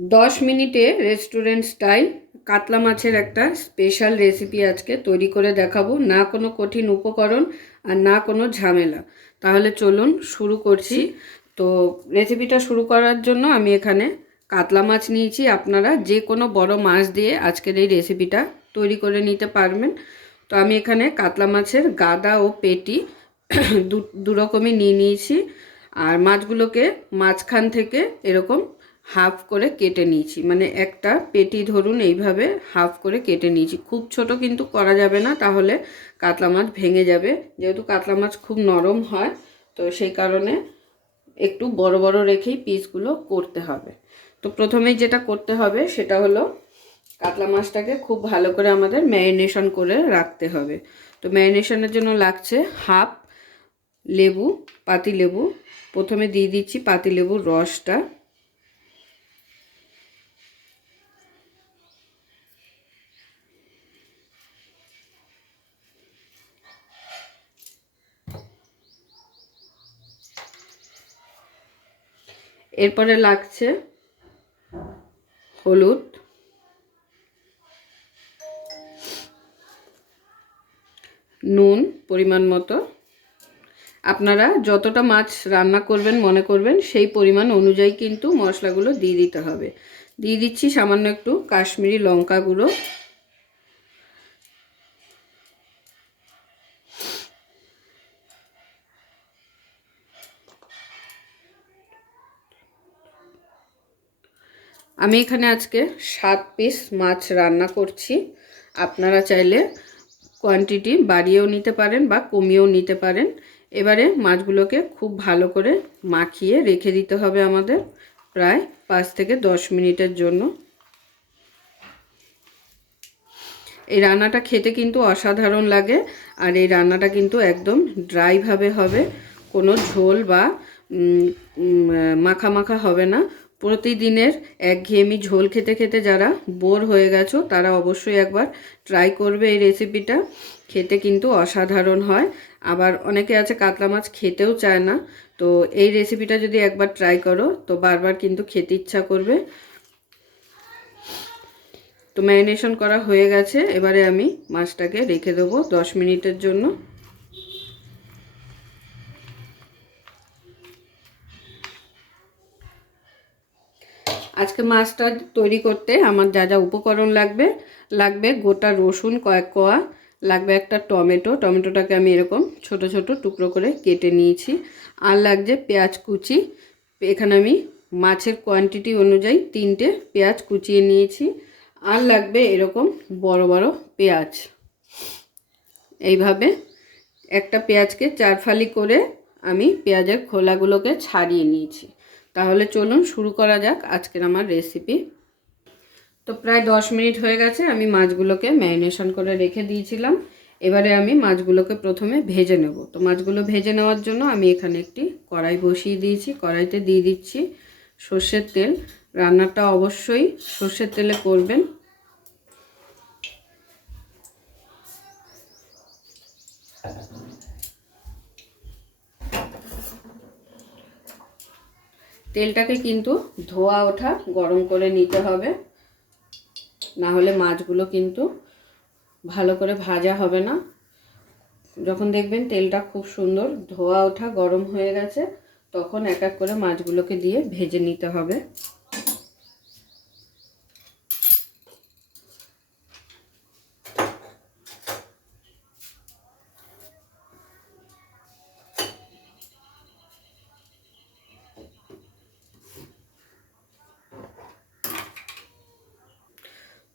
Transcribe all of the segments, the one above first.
10 মিনিটে restaurant style কাতলা মাছের একটা স্পেশাল রেসিপি আজকে তৈরি করে দেখাবো। না কোনো কঠিন উপকরণ আর না কোনো ঝামেলা। তাহলে চলুন শুরু করছি। তো রেসিপিটা শুরু করার জন্য আমি এখানে কাতলা মাছ নিয়েছি। আপনারা যে কোনো বড় মাছ দিয়ে আজকের এই রেসিপিটা তৈরি করে নিতে পারবেন। তো আমি এখানে কাতলা মাছের গাদা ও পেটি দু রকমই নিয়েছি। আর মাছগুলোকে মাঝখান থেকে এরকম হাফ করে কেটে নিয়েছি, মানে একটা পেটি ধরুন এইভাবে হাফ করে কেটে নিয়েছি। খুব ছোট কিন্তু করা যাবে না, তাহলে কাতলা মাছ ভেঙে যাবে। যেহেতু কাতলা মাছ খুব নরম হয়, তো সেই কারণে একটু বড় বড় রেখেই পিসগুলো করতে হবে। তো প্রথমেই যেটা করতে হবে সেটা হলো কাতলা মাছটাকে খুব ভালো করে আমাদের ম্যারিনেশন করে রাখতে হবে। তো ম্যারিনেশনের জন্য লাগছে হাফ লেবু, পাতি লেবু। প্রথমে দিয়ে দিচ্ছি পাতি লেবুর রসটা। এরপরে লাগছে হলুদ, নুন পরিমাণ মতো। আপনারা যতটা মাছ রান্না করবেন মনে করবেন সেই পরিমাণ অনুযায়ী কিন্তু মশলাগুলো দিয়ে দিতে হবে। দিয়ে দিচ্ছি সামান্য একটু কাশ্মীরি লঙ্কা গুঁড়ো, আমি এখানে আজকে 7 পিস মাছ রান্না করছি। আপনারা চাইলে কোয়ান্টিটি বাড়িয়েও নিতে পারেন বা কমিয়েও নিতে পারেন। এবারে মাছগুলোকে খুব ভালো করে মাখিয়ে রেখে দিতে হবে আমাদের প্রায় 5 থেকে 10 মিনিটের জন্য। এই রান্নাটা খেতে কিন্তু অসাধারণ লাগে। আর এই রান্নাটা কিন্তু একদম ড্রাইভাবে হবে, কোনো ঝোল বা মাখা মাখা হবে না। প্রতিদিনের একঘেয়েমি ঝোল খেতে খেতে যারা বোর হয়ে গেছো তারা অবশ্যই একবার ট্রাই করবে এই রেসিপিটা। খেতে কিন্তু অসাধারণ হয়। আবার অনেকে আছে কাতলা মাছ খেতেও চায় না, তো এই রেসিপিটা যদি একবার ট্রাই করো তো বারবার কিন্তু খেতে ইচ্ছা করবে। তো ম্যারিনেশন করা হয়ে গেছে, এবারে আমি মাছটাকে রেখে দেবো 10 মিনিটের জন্য। আজকে মাছটা তৈরি করতে আমার যা যা উপকরণ লাগবে, লাগবে গোটা রসুন কয়েক কোয়া, লাগবে একটা টমেটো, টমেটোটাকে আমি এরকম ছোট ছোট টুকরো করে কেটে নিয়েছি। আর লাগছে পেঁয়াজ কুচি, এখানে আমি মাছের কোয়ান্টিটি অনুযায়ী 3টে পেঁয়াজ কুচিয়ে নিয়েছি। আর লাগবে এরকম বড় বড় পেঁয়াজ। এইভাবে একটা পেঁয়াজকে 4 ফালি করে আমি পেঁয়াজের খোলাগুলোকে ছাড়িয়ে নিয়েছি। তাহলে চলুন শুরু করা যাক আজকের আমার রেসিপি। তো প্রায় 10 মিনিট হয়ে গেছে, আমি মাছগুলোকে ম্যারিনেশন করে রেখে দিয়েছিলাম। এবারে আমি মাছগুলোকে প্রথমে ভেজে নেব। তো মাছগুলো ভেজে নেওয়ার জন্য আমি এখানে একটি কড়াই বসিয়ে দিয়েছি। কড়াইতে দিয়ে দিচ্ছি সর্ষের তেল। রান্নাটা অবশ্যই সর্ষের তেলে করবেন। তেলটাকে কিন্তু ধোয়া ওঠা গরম করে নিতে হবে, না হলে মাছগুলো কিন্তু ভালো করে ভাজা হবে না। যখন দেখবেন তেলটা খুব সুন্দর ধোয়া ওঠা গরম হয়ে গেছে, তখন এক এক করে মাছগুলোকে দিয়ে ভেজে নিতে হবে।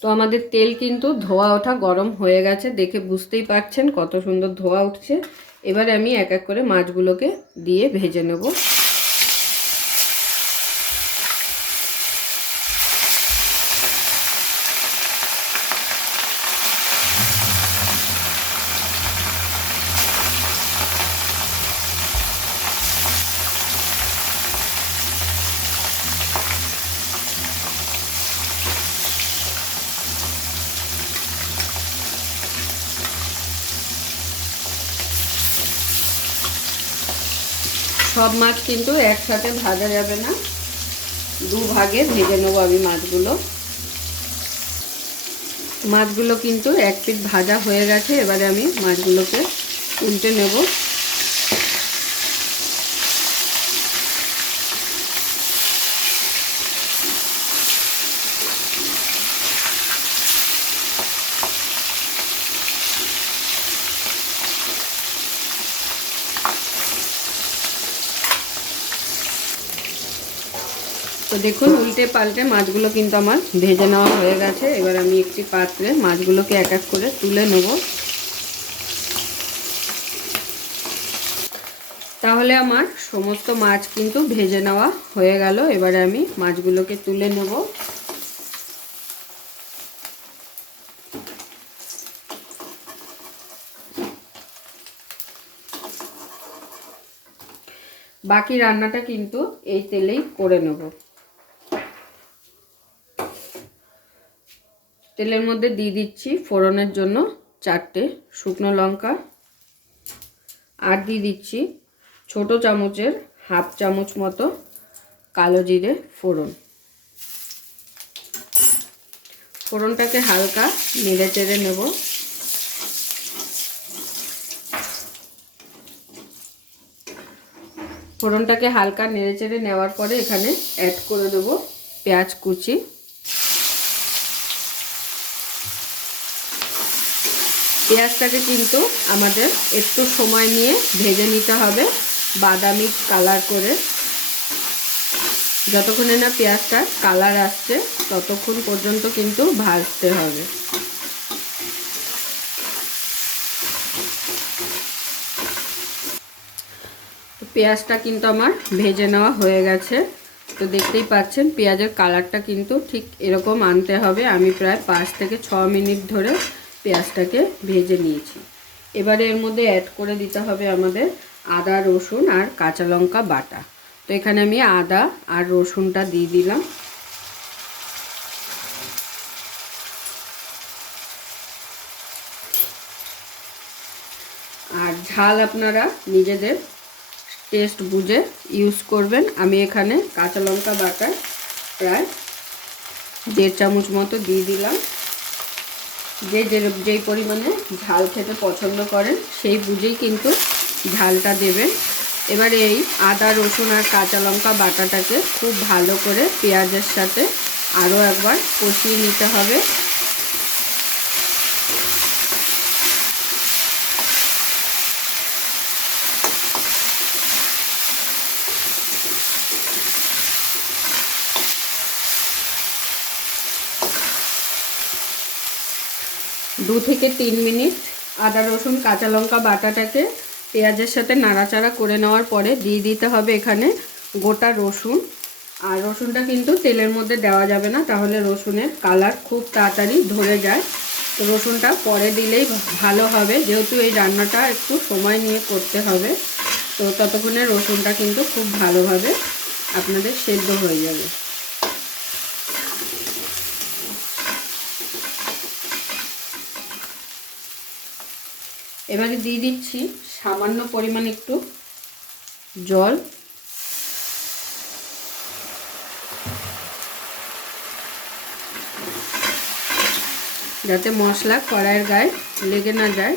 তো আমাদের তেল কিন্তু ধোয়া ওঠা গরম হয়ে গেছে, দেখে বুঝতেই পারছেন কত সুন্দর ধোয়া উঠছে। এবারে আমি এক এক করে মাছগুলোকে দিয়ে ভেজে নেব। সব মাছ কিন্তু একসাথে ভাজা যাবে না, দুভাগে ভেজে নেবো আমি মাছগুলো কিন্তু এক পিঠ ভাজা হয়ে গেছে। এবারে আমি মাছগুলোকে উল্টে নেব। তো দেখুন উল্টে পাল্টে মাছগুলো কিন্তু আমার ভেজে নেওয়া হয়ে গেছে। এবার আমি একটি পাত্রে মাছগুলোকে এক এক করে তুলে নেব। তাহলে আমার সমস্ত মাছ কিন্তু ভেজে নেওয়া হয়ে গেল। এবারে আমি মাছগুলোকে তুলে নেব। বাকি রান্নাটা কিন্তু এই তেলেই করে নেব। তেলের মধ্যে দিয়ে দিচ্ছি ফোড়নের জন্য 4টে শুকনো লঙ্কা, আর দিয়ে দিচ্ছি ছোট চামচের হাফ চামচ মতো কালো জিরে ফোড়ন। ফোড়নটাকে হালকা নেড়ে চেড়ে নেব। ফোড়নটাকে হালকা নেড়ে চেড়ে নেওয়ার পরে এখানে অ্যাড করে দেব পেঁয়াজ কুচি। পেঁয়াজটাকে কিন্তু আমাদের একটু সময় নিয়ে ভেজে নিতে হবে, বাদামি কালার করে। যতক্ষণে না পেঁয়াজটা কালার আসছে ততক্ষণ পর্যন্ত কিন্তু ভাজতে হবে। পেঁয়াজটা কিন্তু আমার ভেজে নেওয়া হয়ে গেছে। তো দেখতেই পাচ্ছেন পেঁয়াজের কালারটা কিন্তু ঠিক এরকম আনতে হবে। আমি প্রায় 5 থেকে 6 মিনিট ধরে পেঁয়াজটাকে ভেজে নিয়েছি। এবারে এর মধ্যে অ্যাড করে দিতে হবে আমাদের আদা, রসুন আর কাঁচা লঙ্কা বাটা। তো এখানে আমি আদা আর রসুনটা দিয়ে দিলাম। আর ঝাল আপনারা নিজেদের টেস্ট বুঝে ইউজ করবেন। আমি এখানে কাঁচা লঙ্কা বাটা প্রায় 1.5 চামচ মতো দিয়ে দিলাম। যেই পরিমাণে ঝাল খেতে পছন্দ করেন সেই বুঝেই কিন্তু ঝালটা দেবেন। এবারে এই আদা, রসুন আর কাঁচা লঙ্কা বাটাটাকে খুব ভালো করে পেঁয়াজের সাথে আরও একবার কষিয়ে নিতে হবে। দু থেকে 3 মিনিট আদা, রসুন, কাঁচা লঙ্কা বাটাটাকে পেঁয়াজের সাথে নাড়াচাড়া করে নেওয়ার পরে দিয়ে দিতে হবে এখানে গোটা রসুন। আর রসুনটা কিন্তু তেলের মধ্যে দেওয়া যাবে না, তাহলে রসুনের কালার খুব তাড়াতাড়ি ধরে যায়। তো রসুনটা পরে দিলেই ভালো হবে, যেহেতু এই রান্নাটা একটু সময় নিয়ে করতে হবে। তো ততক্ষণে রসুনটা কিন্তু খুব ভালোভাবে আপনাদের সেদ্ধ হয়ে যাবে। এবারে দিয়ে দিচ্ছি সামান্য পরিমাণ একটু জল। যাতে মশলা কড়াইয়ের গায়ে লেগে না যায়,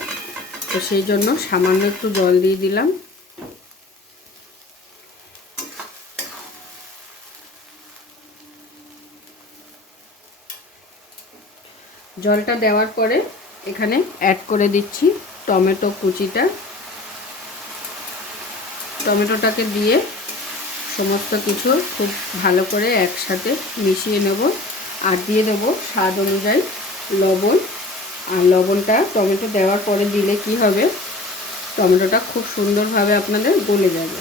তো সেই জন্য সামান্য একটু জল দিয়ে দিলাম। জলটা দেওয়ার পরে এখানে অ্যাড করে দিচ্ছি টমেটো কুচিটা। টমেটোটাকে দিয়ে সমস্ত কিছু খুব ভালো করে একসাথে মিশিয়ে নেব। আর দিয়ে দেবো স্বাদ অনুযায়ী লবণ। আর লবণটা টমেটো দেওয়ার পরে দিলে কি হবে, টমেটোটা খুব সুন্দরভাবে আপনাদের গলে যাবে।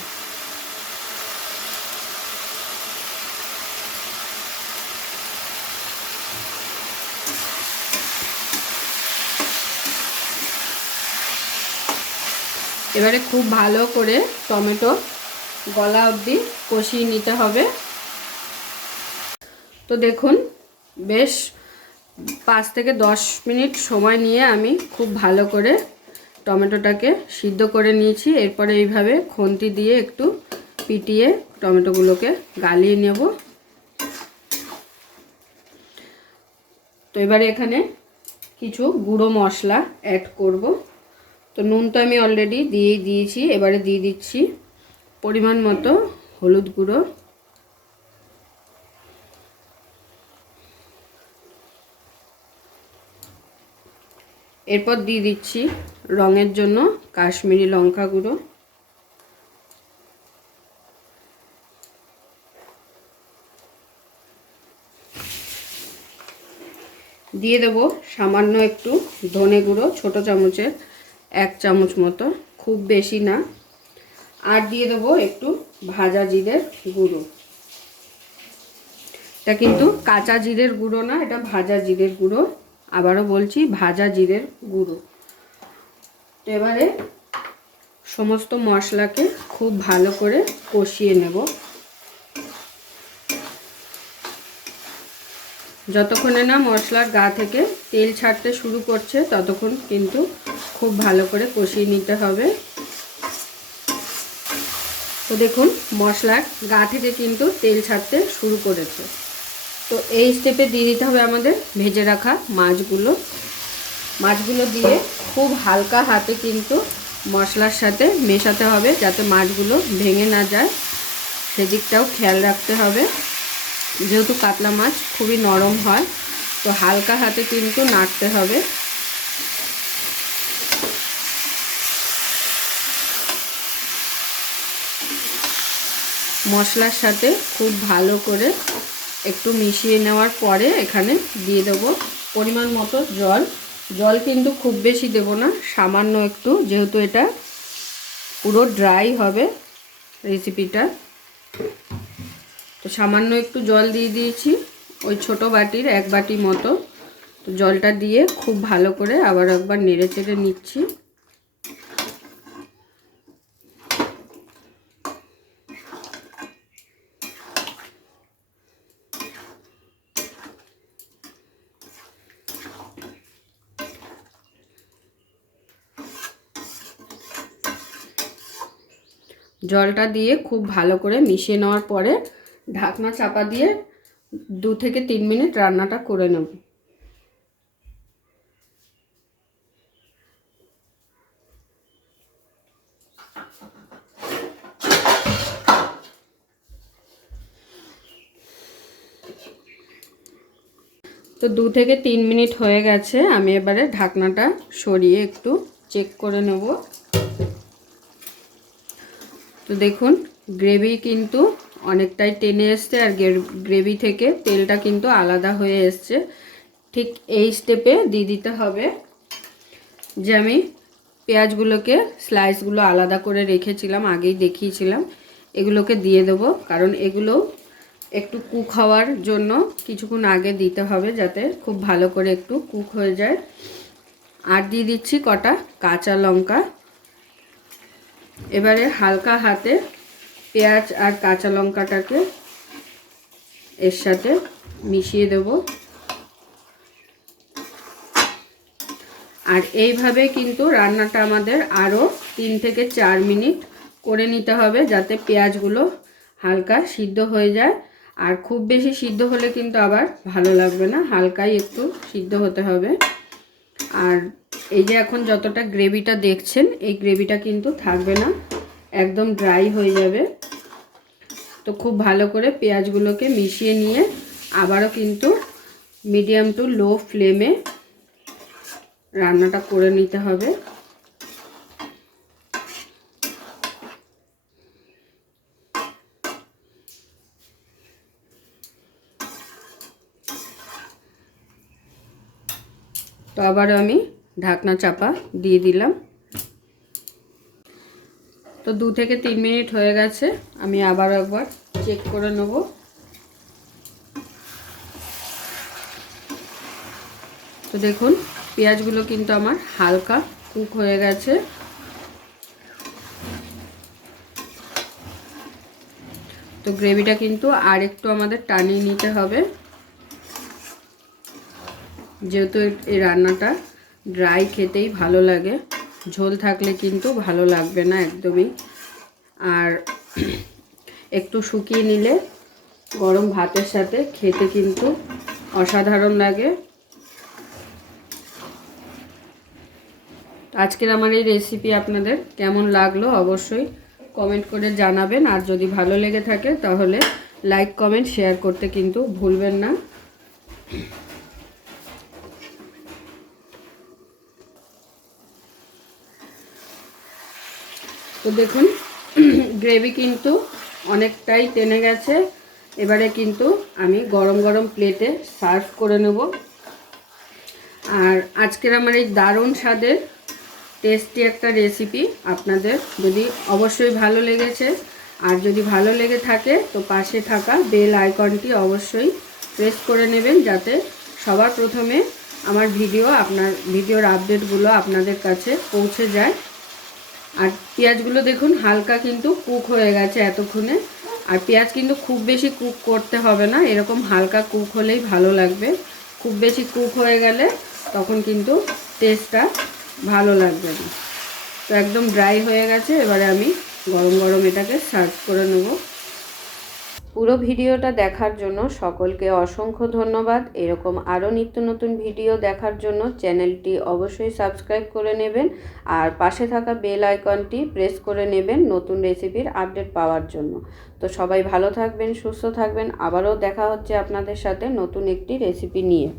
এবারে খুব ভালো করে টমেটো গলা অবধি কষিয়ে নিতে হবে। তো দেখুন বেশ 5 থেকে 10 মিনিট সময় নিয়ে আমি খুব ভালো করে টমেটোটাকে সিদ্ধ করে নিয়েছি। এরপরে এইভাবে খুন্তি দিয়ে একটু পিটিয়ে টমেটোগুলোকে গালিয়ে নেব। এবারে এখানে কিছু গুঁড়ো মশলা অ্যাড করব। তো নুন তো আমি অলরেডি দিয়েছি, এবারে দিয়ে দিচ্ছি পরিমাণ মতো হলুদ গুঁড়ো, এরপর দিয়ে দিচ্ছি রঙের জন্য কাশ্মীরি লঙ্কা গুঁড়ো, দিয়ে দেবো সামান্য একটু ধনে গুঁড়ো, ছোটো চামচের 1 চামচ মতো, খুব বেশি না। আর দিয়ে দেবো একটু ভাজা জিরের গুঁড়ো। এটা কিন্তু কাঁচা জিরের গুঁড়ো না, এটা ভাজা জিরের গুঁড়ো। আবারও বলছি, ভাজা জিরের গুঁড়ো। তো এবারে সমস্ত মশলাকে খুব ভালো করে কষিয়ে নেব। যতক্ষণে না মশলার গা থেকে তেল ছাড়তে শুরু করছে ততক্ষণ কিন্তু খুব ভালো করে কষিয়ে নিতে হবে। তো দেখুন মশলার গা থেকে কিন্তু তেল ছাড়তে শুরু করেছে। তো এই স্টেপে দিয়ে দিতে হবে আমাদের ভেজে রাখা মাছগুলো। মাছগুলো দিয়ে খুব হালকা হাতে কিন্তু মশলার সাথে মেশাতে হবে, যাতে মাছগুলো ভেঙে না যায়, সেদিকটাও খেয়াল রাখতে হবে। যেহেতু কাতলা মাছ খুবই নরম হয়, তো হালকা হাতে কিন্তু নাড়তে হবে। মশলার সাথে খুব ভালো করে একটু মিশিয়ে নেওয়ার পরে এখানে দিয়ে দেবো পরিমাণ মতো জল। জল কিন্তু খুব বেশি দেব না, সামান্য একটু, যেহেতু এটা পুরো ড্রাই হবে রেসিপিটা। তো সামান্য একটু জল দিয়ে দিয়েছি, ওই ছোট বাটির 1 বাটি মতো। তো জলটা দিয়ে খুব ভালো করে আবার একবার নেড়ে চেড়ে নিচ্ছি। জলটা দিয়ে খুব ভালো করে মিশিয়ে নেওয়ার পরে ঢাকনা চাপা দিয়ে 2 থেকে 3 মিনিট রান্নাটা করে নেব। তো 2 থেকে 3 মিনিট হয়ে গেছে, আমি এবারে ঢাকনাটা সরিয়ে একটু চেক করে নেব। তো দেখুন গ্রেভি কিন্তু অনেকটাই টেনে এসছে, আর গ্রেভি থেকে তেলটা কিন্তু আলাদা হয়ে এসছে। ঠিক এই স্টেপে দিয়ে দিতে হবে যে আমি পেঁয়াজগুলোকে স্লাইসগুলো আলাদা করে রেখেছিলাম, আগেই দেখিয়েছিলাম, এগুলোকে দিয়ে দেবো। কারণ এগুলো একটু কুক হওয়ার জন্য কিছুক্ষণ আগে দিতে হবে, যাতে খুব ভালো করে একটু কুক হয়ে যায়। আর দিয়ে দিচ্ছি কটা কাঁচা লঙ্কা। এবারে হালকা হাতে পেঁয়াজ আর কাঁচা লঙ্কাটাকে এর সাথে মিশিয়ে দেব। আর এইভাবে কিন্তু রান্নাটা আমাদের আরও 3 থেকে 4 মিনিট করে নিতে হবে, যাতে পেঁয়াজগুলো হালকা সিদ্ধ হয়ে যায়। আর খুব বেশি সিদ্ধ হলে কিন্তু আবার ভালো লাগবে না, হালকাই একটু সিদ্ধ হতে হবে। আর এই যে এখন যতটা গ্রেভিটা দেখছেন, এই গ্রেভিটা কিন্তু থাকবে না, একদম ড্রাই হয়ে যাবে। তো খুব ভালো করে পেঁয়াজগুলোকে মিশিয়ে নিয়ে আবারও কিন্তু মিডিয়াম টু লো ফ্লেমে রান্নাটা করে নিতে হবে। তো আবার আমি ঢাকনা চাপা দিয়ে দিলাম। তো 2 থেকে 3 মিনিট হয়ে গেছে, আমি আবার একবার চেক করে নেব। তো দেখুন পেঁয়াজগুলো কিন্তু আমার হালকা কুক হয়ে গেছে। তো গ্রেভিটা কিন্তু আর একটু আমাদের টানিয়ে নিতে হবে, যেহেতু এই রান্নাটা ড্রাই খেতেই ভালো লাগে, ঝোল থাকলে কিন্তু ভালো লাগবে না একদমই। আর একটু শুকিয়ে নিলে গরম ভাতের সাথে খেতে কিন্তু অসাধারণ লাগে। আজকের আমার এই রেসিপি আপনাদের কেমন লাগলো অবশ্যই কমেন্ট করে জানাবেন। আর যদি ভালো লেগে থাকে তাহলে লাইক কমেন্ট শেয়ার করতে কিন্তু ভুলবেন না। তো দেখুন গ্রেভি কিন্তু অনেকটাই টেনে গেছে। এবারে কিন্তু আমি গরম গরম প্লেটে সার্ভ করে নেব। আর আজকের আমার এই দারুণ স্বাদের টেস্টি একটা রেসিপি আপনাদের যদি অবশ্যই ভালো লেগেছে, আর যদি ভালো লেগে থাকে তো পাশে থাকা বেল আইকনটি অবশ্যই প্রেস করে নেবেন, যাতে সবার প্রথমে আমার ভিডিওর আপডেটগুলো আপনাদের কাছে পৌঁছে যায়। আর পেঁয়াজগুলো দেখুন হালকা কিন্তু কুক হয়ে গেছে এতক্ষণে। আর পেঁয়াজ কিন্তু খুব বেশি কুক করতে হবে না, এরকম হালকা কুক হলেই ভালো লাগবে। খুব বেশি কুক হয়ে গেলে তখন কিন্তু টেস্টটা ভালো লাগবে না। তো একদম ড্রাই হয়ে গেছে। এবারে আমি গরম গরম এটাকে সার্ভ করে নেব। পুরো ভিডিওটা দেখার জন্য সকলকে অসংখ্য ধন্যবাদ। এরকম আরও নিত্য নতুন ভিডিও দেখার জন্য চ্যানেলটি অবশ্যই সাবস্ক্রাইব করে নেবেন, আর পাশে থাকা বেল আইকনটি প্রেস করে নেবেন নতুন রেসিপির আপডেট পাওয়ার জন্য। তো সবাই ভালো থাকবেন, সুস্থ থাকবেন। আবারও দেখা হচ্ছে আপনাদের সাথে নতুন একটি রেসিপি নিয়ে।